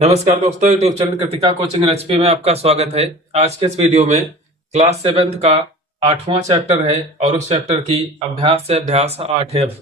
नमस्कार दोस्तों, YouTube channel Kritika coaching HP में आपका स्वागत है। आज के इस वीडियो में क्लास 7th का 8वां चैप्टर है और उस चैप्टर की अभ्यास है अभ्यास 8F।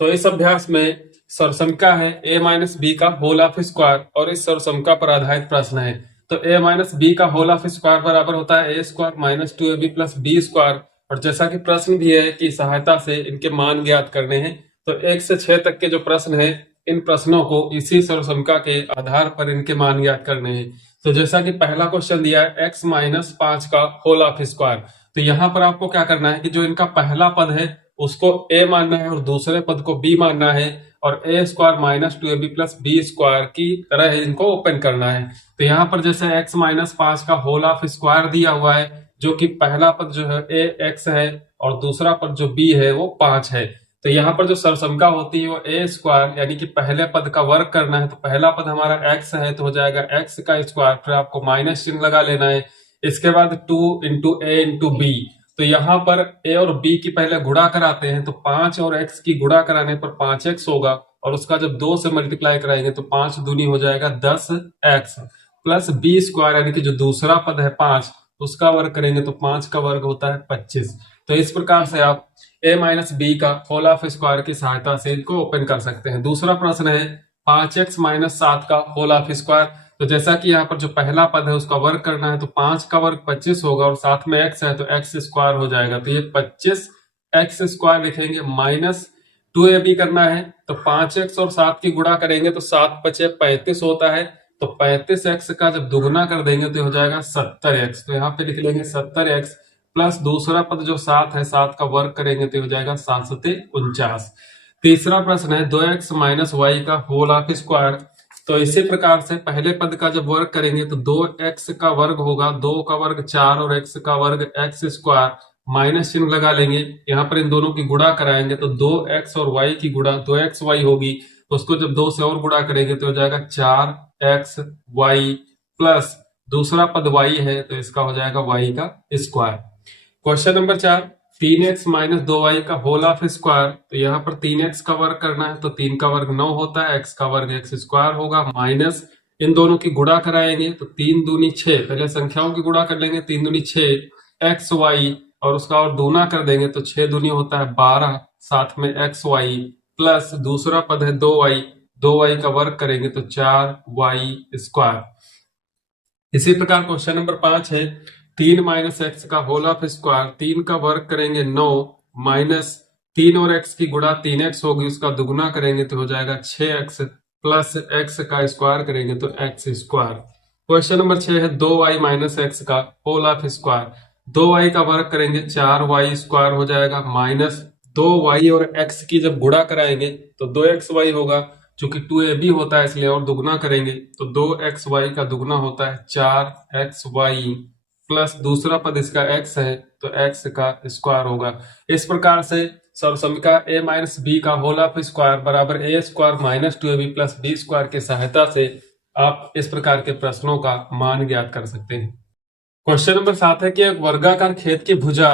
तो इस अभ्यास में सरसमका है a माइनस बी का होल ऑफ स्क्वायर और इस सरसमका पर आधारित प्रश्न है। तो a माइनस बी का होल ऑफ स्क्वायर बराबर होता है a square minus 2ab plus B square. और जैसा कि प्रश्न भी है कि सहायता से इनके मान ज्ञात करने हैं। तो 1 से 6 तक के जो प्रश्न है, इन प्रश्नों को इसी सर्वसमका के आधार पर इनके मान ज्ञात करने हैं। तो जैसा कि पहला क्वेश्चन दिया है x माइनस 5 का होल ऑफ स्क्वायर। तो यहाँ पर आपको क्या करना है कि जो इनका पहला पद है उसको a मानना है और दूसरे पद को b मानना है और a square minus 2ab plus B square की तरह इनको ओपन करना है। तो यहाँ पर जैसे x माइनस 5 का होल ऑफ स्क्वायर दिया हुआ है, जो कि पहला पद जो है ax है और दूसरा पद जो b है वो 5 है। तो यहाँ पर जो सरसमका होती है वो ए स्क्वायर यानी कि पहले पद का वर्ग करना है। तो पहला पद हमारा x है तो हो जाएगा x का स्क्वायर, फिर आपको माइनस चिन्ह लगा लेना है। इसके बाद 2 इंटू ए इंटू बी। तो यहाँ पर a और b की पहले गुणा कराते हैं, तो 5 और x की गुणा कराने पर 5x होगा और उसका जब 2 से मल्टीप्लाई कराएंगे तो 5 दूनी हो जाएगा 10x प्लस बी स्क्वायर यानी कि जो दूसरा पद है 5 उसका वर्ग करेंगे तो 5 का वर्ग होता है 25। तो इस प्रकार से आप a माइनस बी का होल ऑफ स्क्वायर की सहायता से इनको ओपन कर सकते हैं। दूसरा प्रश्न है 5x माइनस 7 का होल ऑफ स्क्वायर। तो जैसा कि यहाँ पर जो पहला पद है उसका वर्ग करना है, तो 5 का वर्ग 25 होगा और साथ में x है तो x स्क्वायर हो जाएगा। तो ये 25x स्क्वायर लिखेंगे माइनस 2ab करना है। तो 5x और 7 की गुणा करेंगे तो 7 पचे 35 होता है। तो 35x का जब दुगुना कर देंगे तो हो जाएगा 70x। तो यहाँ पे लिख लेंगे 70x प्लस दूसरा पद जो 7 है 7 का वर्ग करेंगे तो हो जाएगा 7 सते 49। तीसरा प्रश्न है 2x माइनस वाई का होल ऑफ स्क्वायर। तो इसी प्रकार से पहले पद का जब वर्ग करेंगे तो 2x का वर्ग होगा, 2 का वर्ग 4 और x का वर्ग x स्क्वायर, माइनस चिन्ह लगा लेंगे। यहाँ पर इन दोनों की गुणा कराएंगे तो 2x और y की गुणा 2xy होगी। तो उसको जब 2 से और गुणा करेंगे तो हो जाएगा 4xy प्लस दूसरा पद y है तो इसका हो जाएगा y का square. Question number 4 3x minus 2y का होल ऑफ स्क्वायर। तो यहाँ पर 3x का वर्ग करना है तो 3 का वर्ग 9 होता है, x का वर्ग x स्क्वायर होगा माइनस इन दोनों की गुणा कराएंगे तो 3 दूनी 6, पहले संख्याओं की गुणा कर लेंगे 3 दूनी 6 xy और उसका और दूना कर देंगे तो 6 दूनी होता है 12, साथ में xy प्लस दूसरा पद है 2y, 2y का वर्ग करेंगे तो 4y स्क्वायर। इसी प्रकार क्वेश्चन नंबर 5 है 3 माइनस एक्स का होल ऑफ स्क्वायर। 3 का वर्ग करेंगे 9 माइनस 3 और x की गुणा 3x होगी, उसका दुगुना करेंगे तो हो जाएगा 6x प्लस x का स्क्वायर करेंगे तो x स्क्वायर। क्वेश्चन नंबर 6 है 2y माइनस एक्स का होल ऑफ स्क्वायर। 2y का वर्ग करेंगे 4y स्क्वायर हो जाएगा माइनस 2y और x की जब गुणा कराएंगे तो 2xy होगा, चूंकि 2ab होता है इसलिए और दुगना करेंगे तो 2xy का दुगना होता है 4xy प्लस दूसरा पद इसका x है तो x का स्क्वायर होगा। इस प्रकार से सर्वसमिका a माइनस बी का होल ऑफ स्क्वायर बराबर a square minus 2ab plus B square की सहायता से आप इस प्रकार के प्रश्नों का मान ज्ञात कर सकते हैं। क्वेश्चन नंबर 7 है कि एक वर्गाकार खेत की भुजा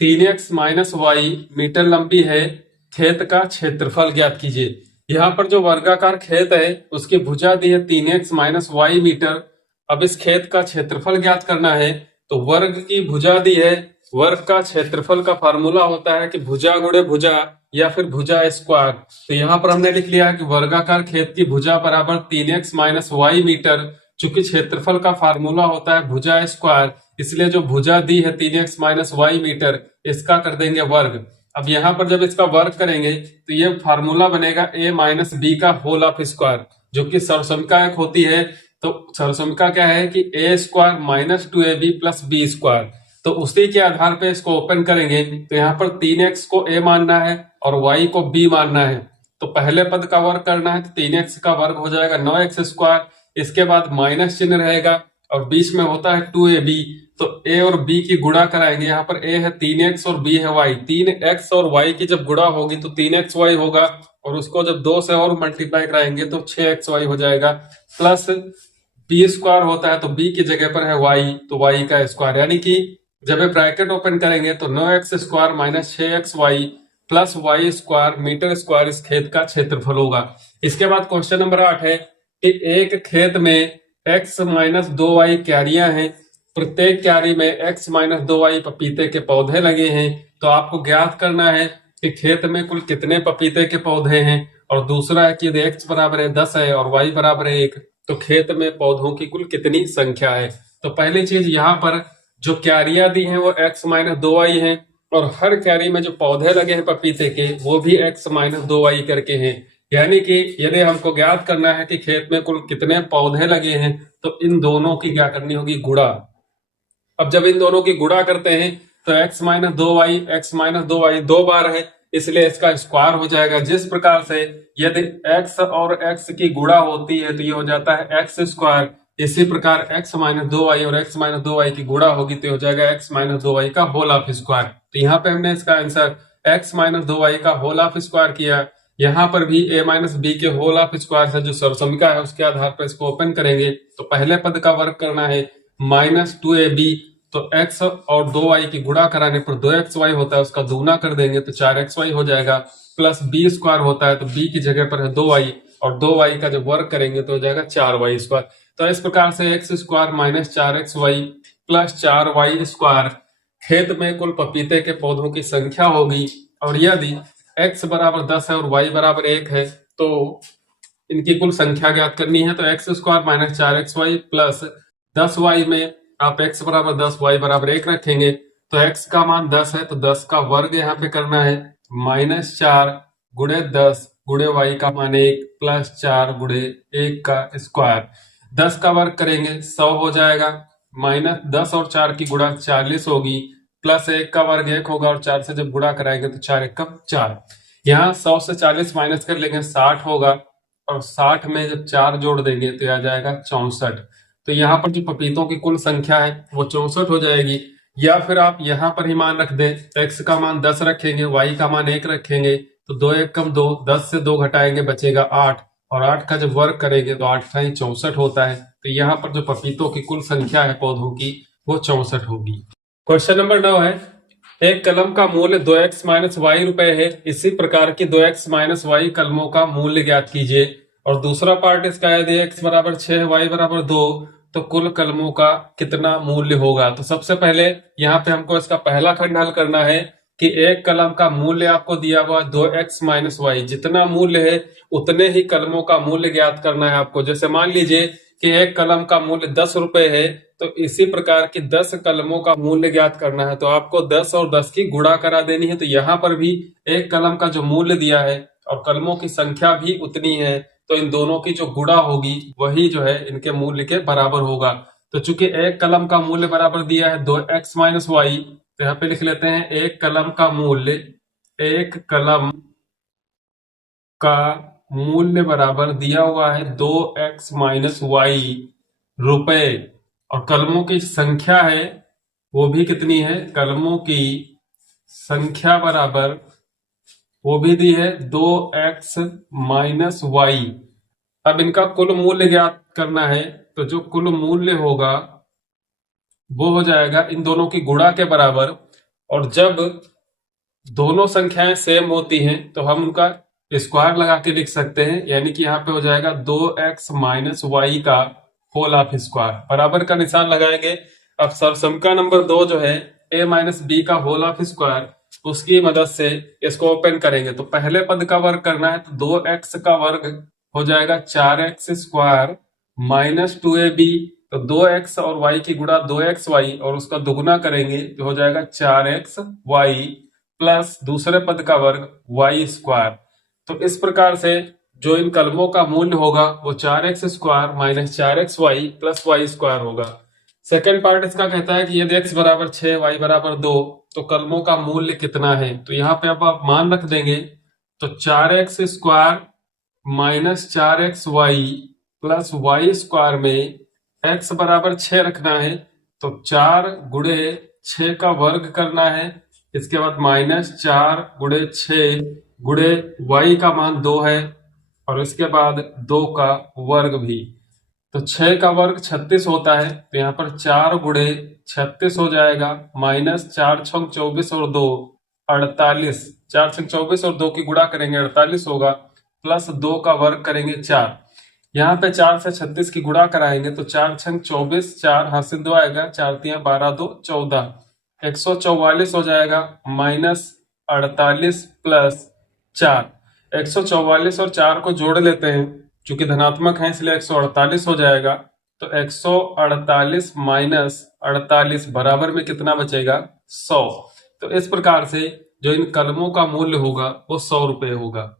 3x माइनस वाई मीटर लंबी है, खेत का क्षेत्रफल ज्ञात कीजिए। यहाँ पर जो वर्गाकार खेत है उसकी भुजा दी है 3x माइनस वाई मीटर। अब इस खेत का क्षेत्रफल ज्ञात करना है। तो वर्ग की भुजा दी है, वर्ग का क्षेत्रफल का फार्मूला होता है कि भुजा गुणे भुजा या फिर भुजा स्क्वायर। तो यहाँ पर हमने लिख लिया कि वर्गाकार खेत की भुजा बराबर 3x माइनस वाई मीटर। चूंकि क्षेत्रफल का फार्मूला होता है भुजा स्क्वायर, इसलिए जो भुजा दी है 3x माइनस वाई मीटर इसका कर देंगे वर्ग। अब यहाँ पर जब इसका वर्ग करेंगे तो ये फार्मूला बनेगा a माइनस बी का होल ऑफ स्क्वायर, जो कि सर्वसमिका एक होती है। तो सर्वसमिका क्या है कि a square minus 2ab plus B square. तो उसी के आधार पे इसको ओपन करेंगे तो यहाँ पर 3x को a मानना है और y को b मानना है। तो पहले पद का वर्ग करना है तो 3x का वर्ग हो जाएगा 9x स्क्वायर, इसके बाद माइनस चिन्ह रहेगा और बीच में होता है 2ab। तो a और b की गुणा कराएंगे, यहाँ पर a है 3x और b है y। 3x और y की जब गुणा होगी तो 3xy होगा और उसको जब 2 से और मल्टीप्लाई कराएंगे तो 6xy हो जाएगा प्लस b स्क्वायर होता है तो b की जगह पर है y तो y का स्क्वायर, यानी कि जब ब्रैकेट ओपन करेंगे तो 9x square minus 6xy plus y square metre square इस खेत का क्षेत्रफल होगा। इसके बाद क्वेश्चन नंबर 8 है कि एक खेत में x माइनस 2y क्यारियां हैं, प्रत्येक क्यारी में x माइनस 2y पपीते के पौधे लगे हैं। तो आपको ज्ञात करना है कि खेत में कुल कितने पपीते के पौधे हैं, और दूसरा है कि यदि x बराबर है 10 है और y बराबर है 1, तो खेत में पौधों की कुल कितनी संख्या है। तो पहली चीज यहाँ पर जो क्यारियां दी हैं वो x माइनस 2y है, और हर क्यारी में जो पौधे लगे हैं पपीते के वो भी x माइनस 2y करके हैं। यानी कि यदि हमको ज्ञात करना है कि खेत में कुल कितने पौधे लगे हैं, तो इन दोनों की क्या करनी होगी, गुणा। अब जब इन दोनों की गुणा करते हैं तो x minus 2y, x minus 2y 2 बार है, इसलिए इसका स्क्वायर हो जाएगा। जिस प्रकार से यदि x और x की गुणा होती है तो ये हो जाता है x स्क्वायर, इसी प्रकार x माइनस 2y और x माइनस 2y की गुणा होगी तो हो जाएगा x माइनस 2y का होल ऑफ स्क्वायर। तो यहाँ पे हमने इसका आंसर x माइनस 2y का होल ऑफ स्क्वायर किया। यहाँ पर भी a माइनस b के होल ऑफ स्क्वायर से जो सर्वसमिका है उसके आधार पर इसको ओपन करेंगे। तो पहले पद का वर्ग करना है -2ab, तो x और 2y की गुणा कराने पर 2xy होता है, उसका दूना कर देंगे तो 4xy हो जाएगा, प्लस b स्क्वायर होता है तो b की जगह पर है 2y, और 2y का जब वर्ग करेंगे तो हो जाएगा 4y स्क्वायर। तो इस प्रकार से x square minus 4xy plus 4y square खेत में कुल पपीते के पौधों की संख्या होगी। और यदि x बराबर 10 है और y बराबर 1 है तो इनकी कुल संख्या ज्ञात करनी है। तो x square minus 4xy plus 10y में आप x बराबर 10 y बराबर 1 रखेंगे, तो x का मान 10 है तो 10 का वर्ग यहाँ पे करना है, -4 गुणे 10 गुणे y का मान 1 प्लस 4 गुणे 1 का स्क्वायर। 10 का वर्ग करेंगे 100 हो जाएगा, माइनस 10 और 4 की गुणा 40 होगी, प्लस 1 का वर्ग 1 होगा, और 4 से जब गुणा कराएंगे तो 4 1 का 4। यहाँ 100 से 40 माइनस कर लेंगे 60 होगा, और 60 में जब 4 जोड़ देंगे तो आ जाएगा 64। तो यहाँ पर जो पपीतों की कुल संख्या है वो 64 हो जाएगी। या फिर आप यहाँ पर ही मान रख दें, तो x का मान 10 रखेंगे, y का मान 1 रखेंगे, तो 2 1 कम 2, 10 से 2 घटाएंगे बचेगा 8, और 8 का जब वर्ग करेंगे तो 8 का ही 64 होता है। तो यहाँ पर जो पपीतों की कुल संख्या है पौधों की वो 64 होगी। क्वेश्चन नंबर 9 है, एक कलम का मूल्य 2x माइनस वाई रुपए है, इसी प्रकार की 2x माइनस वाई कलमों का मूल्य ज्ञात कीजिए। और दूसरा पार्ट इसका है, यदि x बराबर 6 y बराबर 2 तो कुल कलमों का कितना मूल्य होगा। तो सबसे पहले यहाँ पे हमको इसका पहला खंड हल करना है कि एक कलम का मूल्य आपको दिया हुआ 2x माइनस वाई, जितना मूल्य है उतने ही कलमों का मूल्य ज्ञात करना है आपको। जैसे मान लीजिए कि एक कलम का मूल्य 10 रुपए है, तो इसी प्रकार की 10 कलमों का मूल्य ज्ञात करना है, तो आपको 10 और 10 की गुणा करा देनी है। तो यहाँ पर भी एक कलम का जो मूल्य दिया है और कलमों की संख्या भी उतनी है, तो इन दोनों की जो गुणा होगी वही जो है इनके मूल्य के बराबर होगा। तो चूंकि एक कलम का मूल्य बराबर दिया है 2x माइनस वाई, तो यहाँ पे लिख लेते हैं एक कलम का मूल्य, एक कलम का मूल्य बराबर दिया हुआ है 2x माइनस वाई रुपए, और कलमों की संख्या है वो भी कितनी है, कलमों की संख्या बराबर वो भी दी है 2x माइनस वाई। अब इनका कुल मूल्य ज्ञात करना है, तो जो कुल मूल्य होगा वो हो जाएगा इन दोनों की गुणा के बराबर। और जब दोनों संख्याएं सेम होती हैं तो हम उनका स्क्वायर लगा के लिख सकते हैं, यानी कि यहाँ पे हो जाएगा 2x माइनस वाई का होल ऑफ स्क्वायर, बराबर का निशान लगाएंगे। अब सर्वसमिका नंबर 2 जो है a माइनस बी का होल ऑफ स्क्वायर, उसकी मदद से इसको ओपन करेंगे। तो पहले पद का वर्ग करना है, तो 2x का वर्ग हो जाएगा 4x स्क्वायर माइनस 2ab, तो 2x और y की गुणा 2xy और उसका दुगुना करेंगे तो हो जाएगा 4xy प्लस दूसरे पद का वर्ग y स्क्वायर। तो इस प्रकार से जो इन कलमों का मूल्य होगा वो 4x square minus 4xy plus y square होगा। सेकेंड पार्ट इसका कहता है कि यदि x बराबर 6 y बराबर 2 तो कलमों का मूल्य कितना है। तो यहाँ पे अब आप मान रख देंगे, तो 4x square minus 4xy plus y square में x बराबर 6 रखना है, तो 4 गुणे 6 का वर्ग करना है, इसके बाद माइनस 4 गुणे 6 गुणे y का मान 2 है, और इसके बाद 2 का वर्ग भी। तो 6 का वर्ग 36 होता है, तो यहाँ पर 4 गुणे 36 हो जाएगा, माइनस 4 छंग 24 और 2 48, 4 छंग 24 और 2 की गुणा करेंगे 48 होगा, प्लस 2 का वर्ग करेंगे 4। यहाँ पे 4 से 36 की गुणा कराएंगे तो 4 छंग 24, 4 हाथ से 2 आएगा, 4 तिया 12, 2 14, 144 हो जाएगा माइनस 48 प्लस 4। 144 और 4 को जोड़ लेते हैं, चूंकि धनात्मक है इसलिए 148 हो जाएगा। तो 148 माइनस 48 बराबर में कितना बचेगा? 100। तो इस प्रकार से जो इन कलमों का मूल्य होगा वो 100 रुपये होगा।